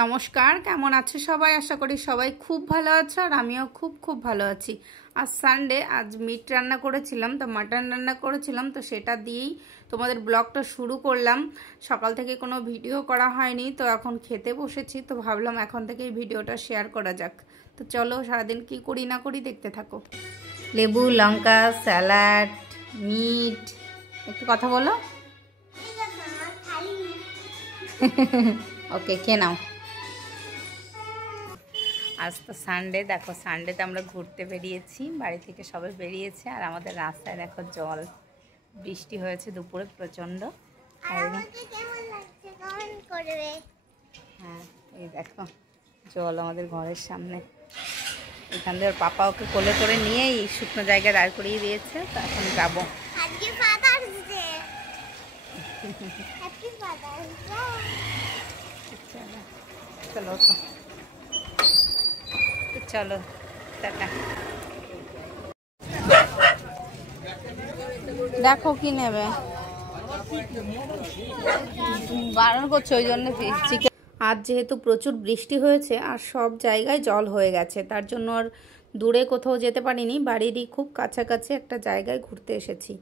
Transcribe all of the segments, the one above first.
নমস্কার, কেমন আছো সবাই? আশা করি সবাই খুব ভালো আছো আর আমিও খুব ভালো আছি। আজ সানডে, আজ মিট রান্না করেছিলাম, তো মাটন রান্না করেছিলাম, তো সেটা দিয়েই তোমাদের ব্লগটা শুরু করলাম। সকাল থেকে কোনো ভিডিও করা হয়নি, তো এখন খেতে বসেছি, তো ভাবলাম এখন থেকে এই ভিডিওটা শেয়ার করা যাক। তো চলো সারাদিন কি করি না করি দেখতে থাকো। লেবু, লঙ্কা, স্যালাড, মিট, একটু কথা বলো। ওকে, খেয়ে নাও। আজ তো সানডে, দেখো সানডেতে আমরা ঘুরতে বেরিয়েছি, বাড়ি থেকে সবাই বেরিয়েছে আর আমাদের রাস্তায় দেখো জল, বৃষ্টি হয়েছে দুপুরে প্রচণ্ড। হ্যাঁ, এই দেখো জল আমাদের ঘরের সামনে। এখান থেকে পাপা ওকে কোলে করে নিয়ে এই শুকনো জায়গায় দাঁড় করিয়ে দিয়েছে, তো এখন যাবো। চলো চলো টাটা। দেখো কি নেবে, বারণ করছে ওই জন্য চিকেন। আজ যেহেতু প্রচুর বৃষ্টি হয়েছে আর সব জায়গায় জল হয়ে গেছে, তার জন্য আর দূরে কোথাও যেতে পারিনি, বাড়িরই খুব কাছাকাছি একটা জায়গায় ঘুরতে এসেছি।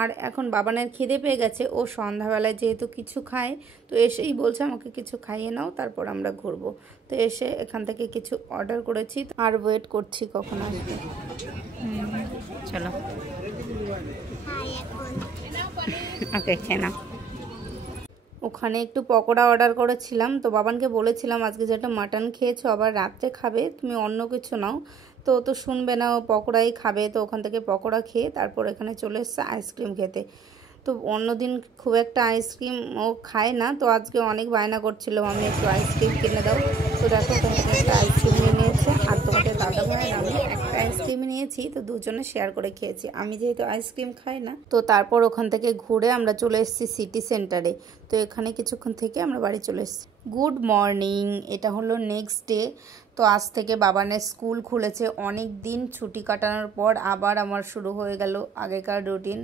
আর এখন বাবানের খিদে পেয়ে গেছে, ও সন্ধ্যাবেলায় যেহেতু কিছু খায়, তো এসেই বলছে আমাকে কিছু খাইয়ে নাও, তারপর আমরা ঘুরবো। তো এসে এখান থেকে কিছু অর্ডার করেছি আর ওয়েট করছি কখন আসবে। চলো ওকে, খেয়ে নাও। ওখানে একটু পকোড়া অর্ডার করেছিলাম, তো বাবানকে বলেছিলাম আজকে যেটা মাটন খেয়েছো আবার রাত্রে খাবে, তুমি অন্য কিছু নাও, তো ও তো শুনবে না, ও পকোড়াই খাবে। তো ওখান থেকে পকোড়া খেয়ে তারপর এখানে চলে এসছে আইসক্রিম খেতে। তো অন্যদিন খুব একটা আইসক্রিম ও খায় না, তো আজকে অনেক বায়না করছিল আমি একটু আইসক্রিম কিনে দাও। তো দেখো ওখান থেকে একটা আইসক্রিম নিয়ে নিয়েছে, আর তোমাদের দাদা ভাই আর আমি একটা আইসক্রিম নিয়েছি, তো দুজনে শেয়ার করে খেয়েছি। আমি যেহেতু আইসক্রিম খাই না, তো তারপর ওখান থেকে ঘুরে আমরা চলে এসেছি সিটি সেন্টারে। তো এখানে কিছুক্ষণ থেকে আমরা বাড়ি চলে এসেছি। গুড মর্নিং, এটা হলো নেক্সট ডে। তো আজ থেকে বাবানের স্কুল খুলেছে, অনেক দিন ছুটি কাটানোর পর আবার আমার শুরু হয়ে গেল আগেকার রুটিন।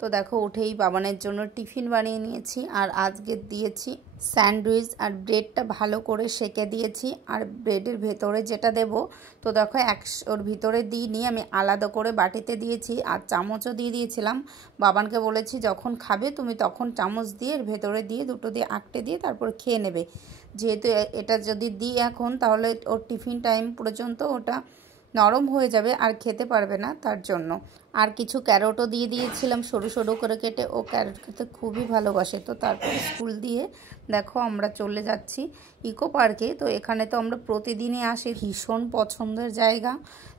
তো দেখো উঠেই বাবানের জন্য টিফিন বানিয়ে নিয়েছি, আর আজকে দিয়েছি স্যান্ডউইচ, আর ব্রেডটা ভালো করে সেঁকে দিয়েছি। আর ব্রেডের ভেতরে যেটা দেব, তো দেখো ওর ভিতরে দিইনি, আমি আলাদা করে বাটিতে দিয়েছি, আর চামচও দিয়ে দিয়েছিলাম। বাবানকে বলেছি যখন খাবে তুমি তখন চামচ দিয়ে এর ভেতরে দিয়ে দুটো দিয়ে আঁকটে দিয়ে তারপর খেয়ে নেবে, যেহেতু এটা যদি দিই এখন তাহলে ওর টিফিন টাইম পর্যন্ত ওটা নরম হয়ে যাবে আর খেতে পারবে না, তার জন্য। আর কিছু ক্যারটও দিয়ে দিয়েছিলাম সরু সরু করে কেটে, ও ক্যারট খেতে খুবই ভালোবাসে। তো তারপর স্কুল দিয়ে দেখো আমরা চলে যাচ্ছি ইকো পার্কে। তো এখানে তো আমরা প্রতিদিনই আসি, ভীষণ পছন্দের জায়গা।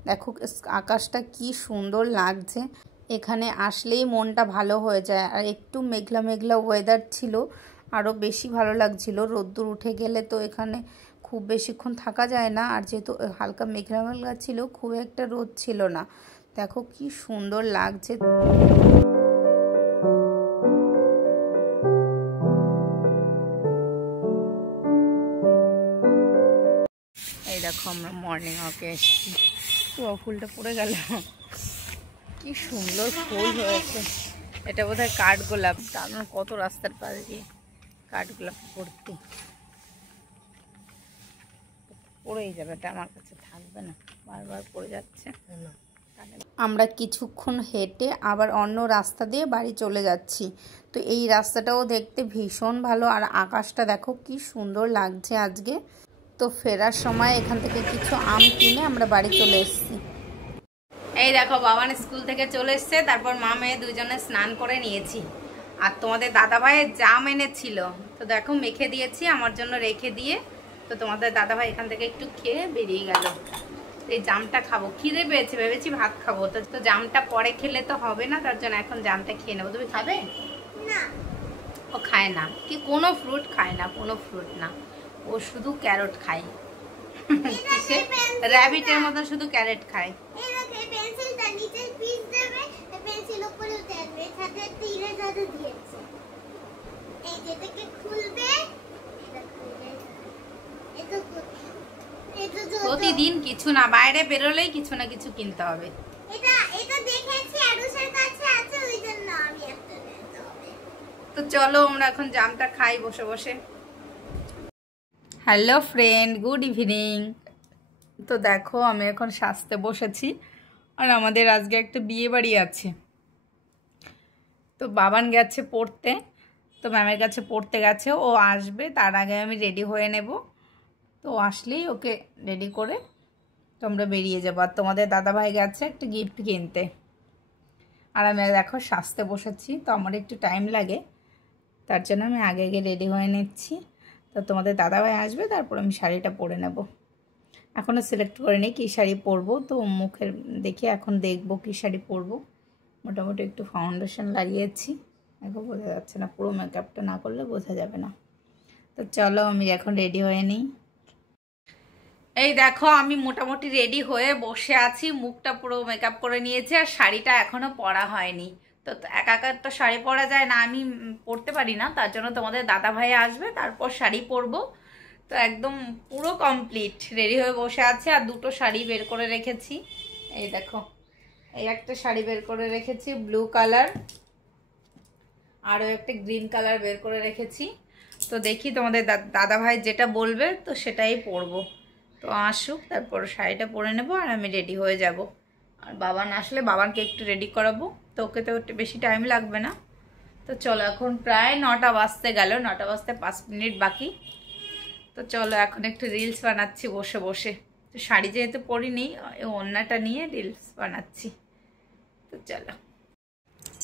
দেখো আকাশটা কি সুন্দর লাগছে, এখানে আসলেই মনটা ভালো হয়ে যায়। আর একটু মেঘলা মেঘলা ওয়েদার ছিল, আরও বেশি ভালো লাগছিল। রোদ্দুর উঠে গেলে তো এখানে খুব বেশিক্ষণ থাকা যায় না, আর যেহেতু হালকা মেঘলা মেঘলা ছিল, খুব একটা রোদ ছিল না। দেখো কি সুন্দর লাগছে। এই দেখো আমরা মর্নিং ওয়াকে এসেছি, তো ফুলটা পড়ে গেল, কি সুন্দর ফুল হয়েছে। এটা বোধহয় কাঠগোলাপ, তার কত রাস্তার পাশ দিয়ে কাঠগোলাপ ভর্তি। পড়েই যাবে, এটা আমার কাছে থাকবে না, বারবার পড়ে যাচ্ছে। আমরা কিছুক্ষণ হেঁটে আবার অন্য রাস্তা দিয়ে বাড়ি চলে যাচ্ছি। তো এই রাস্তাটাও দেখতে ভীষণ ভালো, আর আকাশটা দেখো কি সুন্দর লাগছে আজকে। তো ফেরার সময় এখান থেকে কিছু আম কিনে আমরা বাড়ি চলে এসেছি। এই দেখো বাবান স্কুল থেকে চলে এসছে, তারপর মা মেয়ে দুজনে স্নান করে নিয়েছি। আর তোমাদের দাদা ভাইয়ের জাম এনেছিল, তো দেখো মেখে দিয়েছি আমার জন্য রেখে দিয়ে। তো তোমাদের দাদা ভাই এখান থেকে একটু খেয়ে বেরিয়ে গেল। এই জামটা খাবো, খিদে পেয়েছে, ভেবেছি ভাত খাবো, তো জামটা পরে খেলে তো হবে না, তার জন্য এখন জামটা খেয়ে নেবো। তুমি খাবে না? ও খায় না, কি কোনো ফ্রুট খায় না, কোনো ফ্রুট না, ও শুধু ক্যারট খায়। র‍্যাবিটের মতো শুধু ক্যারট খায়। প্রতিদিন কিছু না, বাইরে বেরোলেই কিছু না কিছু কিনতে হবে। তো চলো আমরা এখন জামটা খাই বসে বসে। Hello friend, good evening. তো দেখো আমি এখন সাজতে বসেছি, আর আমাদের আজকে একটা বিয়ে বাড়ি আছে। তো বাবান গেছে পড়তে, তো ম্যামের কাছে পড়তে গেছে, ও আসবে, তার আগে আমি রেডি হয়ে নেব। তো আসলেই ওকে রেডি করে তোমরা বেরিয়ে যাবো। আর তোমাদের দাদাভাই গেছে একটা গিফট কিনতে, আর আমি দেখো সাজতে বসেছি। তো আমার একটু টাইম লাগে, তার জন্য আমি আগে আগে রেডি হয়ে নিচ্ছি। তো তোমাদের দাদাভাই আসবে, তারপর আমি শাড়িটা পরে নেব। এখনও সিলেক্ট করে নিই কী শাড়ি পরবো, তো মুখের দেখে এখন দেখবো কী শাড়ি পরবো। মোটামুটি একটু ফাউন্ডেশন লাগিয়েছি, দেখো বোঝা যাচ্ছে না, পুরো মেকআপটা না করলে বোঝা যাবে না। তো চলো আমি এখন রেডি হয়ে নিই। এই দেখো আমি মোটামুটি রেডি হয়ে বসে আছি, মুখটা পুরো মেকআপ করে নিয়েছি, আর শাড়িটা এখনও পরা হয়নি। তো একা একা তো শাড়ি পরা যায় না, আমি পরতে পারি না, তার জন্য তোমাদের দাদা ভাই আসবে, তারপর শাড়ি পরবো। তো একদম পুরো কমপ্লিট রেডি হয়ে বসে আছে। আর দুটো শাড়ি বের করে রেখেছি, এই দেখো, এই একটা শাড়ি বের করে রেখেছি ব্লু কালার, আরও একটা গ্রিন কালার বের করে রেখেছি। তো দেখি তোমাদের দাদা ভাই যেটা বলবে তো সেটাই পরবো। তো আসুক, তারপর শাড়িটা পরে নেব, আর আমি রেডি হয়ে যাব। আর বাবান আসলে বাবানকে একটু রেডি করাবো, তো ওকে তো বেশি টাইম লাগবে না। তো চলো, এখন প্রায় 9টা বাজতে গেল, 9টা বাজতে 5 মিনিট বাকি। তো চলো এখন একটু রিলস বানাচ্ছি বসে বসে। তো শাড়ি যেহেতু পরিনি, ওড়নাটা নিয়ে রিলস বানাচ্ছি। তো চলো,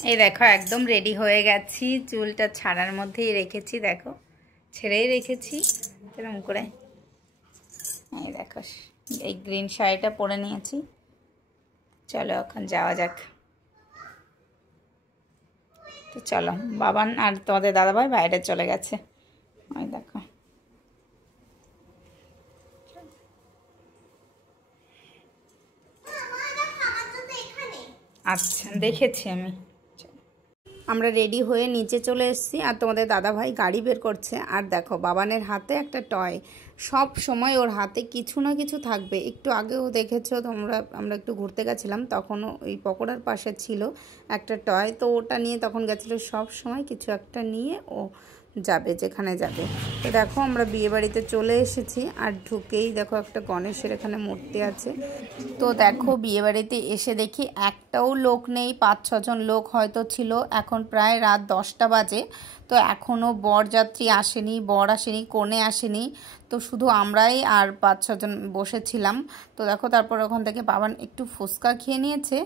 এই দেখো একদম রেডি হয়ে গেছি, চুলটা ছাড়ার মধ্যেই রেখেছি, দেখো ছেড়েই রেখেছি এরকম করে। এই দেখো এই গ্রিন শাড়িটা পরে নিয়েছি। চলো এখন যাওয়া যাক। তো চলো, বাবান আর তোমাদের দাদাভাই বাইরে চলে গেছে, ওই দেখো। আচ্ছা, দেখেছি আমি। আমরা রেডি হয়ে নিচে চলে এসেছি, আর তোমাদের দাদাভাই গাড়ি বের করছে। আর দেখো বাবানের হাতে একটা টয়, সব সময় ওর হাতে কিছু না কিছু থাকবে। একটু আগেও দেখেছো তোমরা, আমরা একটু ঘুরতে গেছিলাম, তখনও ওই পকোড়ার পাশে ছিল একটা টয়, তো ওটা নিয়ে তখন গেছিলো। সব সময় কিছু একটা নিয়ে ও যাবে যেখানে যাবে। তো দেখো আমরা বিয়েবাড়িতে চলে এসেছি, আর ঢুকেই দেখো একটা গণেশের এখানে মূর্তি আছে। তো দেখো বিয়েবাড়িতে এসে দেখি একটাও লোক নেই, 5-6 জন লোক হয়তো ছিল। এখন প্রায় রাত 10টা বাজে, তো এখনও বরযাত্রী আসেনি, বর আসেনি, কনে আসেনি। তো শুধু আমরাই আর 5-6 জন বসেছিলাম। তো দেখো তারপর ওখান থেকে বাবান একটু ফুচকা খেয়ে নিয়েছে,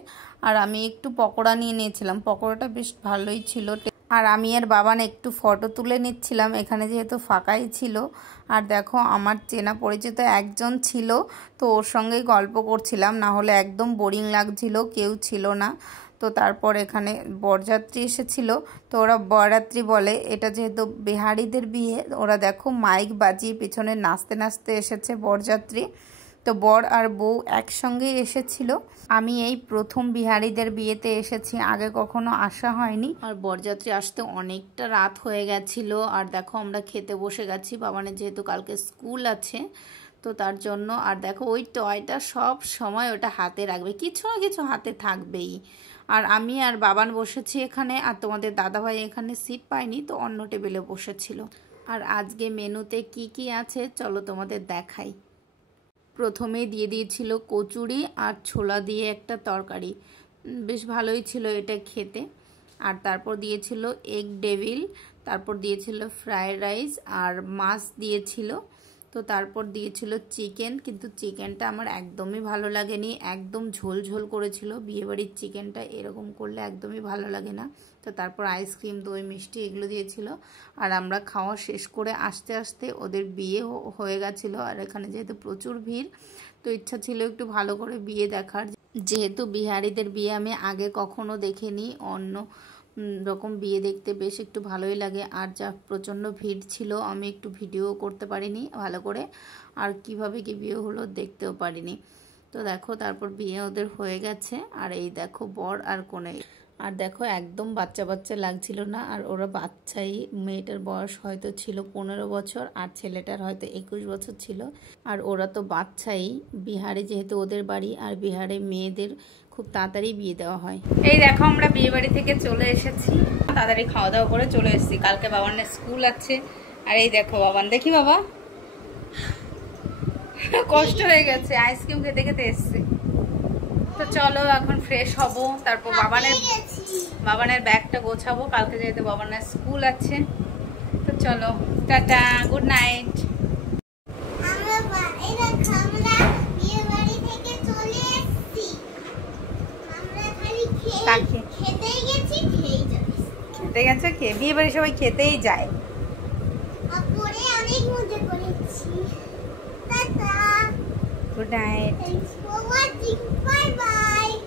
আর আমি একটু পকোড়া নিয়ে নিয়েছিলাম। পকোড়াটা বেশ ভালোই ছিল। আর আমি আর বাবান একটু ফটো তুলে নিচ্ছিলাম, এখানে যেহেতু ফাঁকাই ছিল। আর দেখো আমার চেনা পরিচিত একজন ছিল, তো ওর সঙ্গেই গল্প করছিলাম, না হলে একদম বোরিং লাগছিল, কেউ ছিল না। তো তারপর এখানে বরযাত্রী এসেছিল, তো ওরা বরযাত্রী বলে, এটা যেহেতু বিহারিদের বিয়ে, ওরা দেখো মাইক বাজিয়ে পিছনে নাচতে নাচতে এসেছে বরযাত্রী। তো বর আর বউ একসঙ্গেই এসেছিল। আমি এই প্রথম বিহারিদের বিয়েতে এসেছি, আগে কখনো আসা হয়নি। আর বরযাত্রী আসতে অনেকটা রাত হয়ে গেছিল। আর দেখো আমরা খেতে বসে গেছি, বাবানের যেহেতু কালকে স্কুল আছে, তো তার জন্য। আর দেখো ওই টয়টা সব সময় ওটা হাতে রাখবে, কিছু না কিছু হাতে থাকবেই। আর আমি আর বাবান বসেছি এখানে, আর তোমাদের দাদাভাই এখানে সিট পায়নি, তো অন্য টেবিলে বসেছিল। আর আজকে মেনুতে কি কি আছে চলো তোমাদের দেখাই। প্রথমেই দিয়ে দিয়েছিল কচুরি আর ছোলা দিয়ে একটা তরকারি, বেশ ভালোই ছিল এটা খেতে। আর তারপর দিয়েছিল এগ ডেভিল, তারপর দিয়েছিল ফ্রায়েড রাইস, আর মাছ দিয়েছিল। তো তারপর দিয়েছিল চিকেন, কিন্তু চিকেনটা আমার একদমই ভালো লাগেনি, একদম ঝোল ঝোল করেছিল। বিয়েবাড়ির চিকেনটা এরকম করলে একদমই ভালো লাগে না। তো তারপর আইসক্রিম, দই, মিষ্টি এগুলো দিয়েছিল। আর আমরা খাওয়া শেষ করে আস্তে আস্তে ওদের বিয়ে হয়ে গেছিলো। আর এখানে যেহেতু প্রচুর ভিড়, তো ইচ্ছা ছিল একটু ভালো করে বিয়ে দেখার, যেহেতু বিহারিদের বিয়ে আমি আগে কখনো দেখিনি, অন্য রকম বিয়ে দেখতে বেশ একটু ভালোই লাগে। আর যা প্রচণ্ড ভিড় ছিল, আমি একটু ভিডিও করতে পারিনি ভালো করে, আর কিভাবে কি বিয়ে হলো দেখতেও পারিনি। তো দেখো তারপর বিয়ে ওদের হয়ে গেছে, আর এই দেখো বর আর কনে। আর দেখো একদম বাচ্চা বাচ্চা লাগছিল না, আর ওরা বাচ্চাই, মেয়েটার বয়স হয়তো ছিল 15 বছর, আর ছেলেটার হয়তো 21 বছর ছিল। আর ওরা তো বাচ্চাই, বিহারে যেহেতু ওদের বাড়ি, আর বিহারে মেয়েদের খুব তাড়াতাড়ি বিয়ে দেওয়া হয়। এই দেখো আমরা বিয়ে বাড়ি থেকে চলে এসেছি, তাড়াতাড়ি খাওয়া দাওয়া করে চলে এসেছি, কালকে বাবানের স্কুল আছে। আর এই দেখো বাবান, দেখি বাবা, কষ্ট হয়ে গেছে, আইসক্রিম খেতে খেতে এসছে। তো চলো এখন ফ্রেশ হব, তারপর বাবানের ব্যাগটা গোছাবো, কালকে যেহেতু বাবানের স্কুল আছে। তো চলো, টাটা, গুড নাইট। খেতে গেছে, বিয়ে বাড়ি সবাই খেতেই যায়। Good night. Thanks for watching. Bye bye.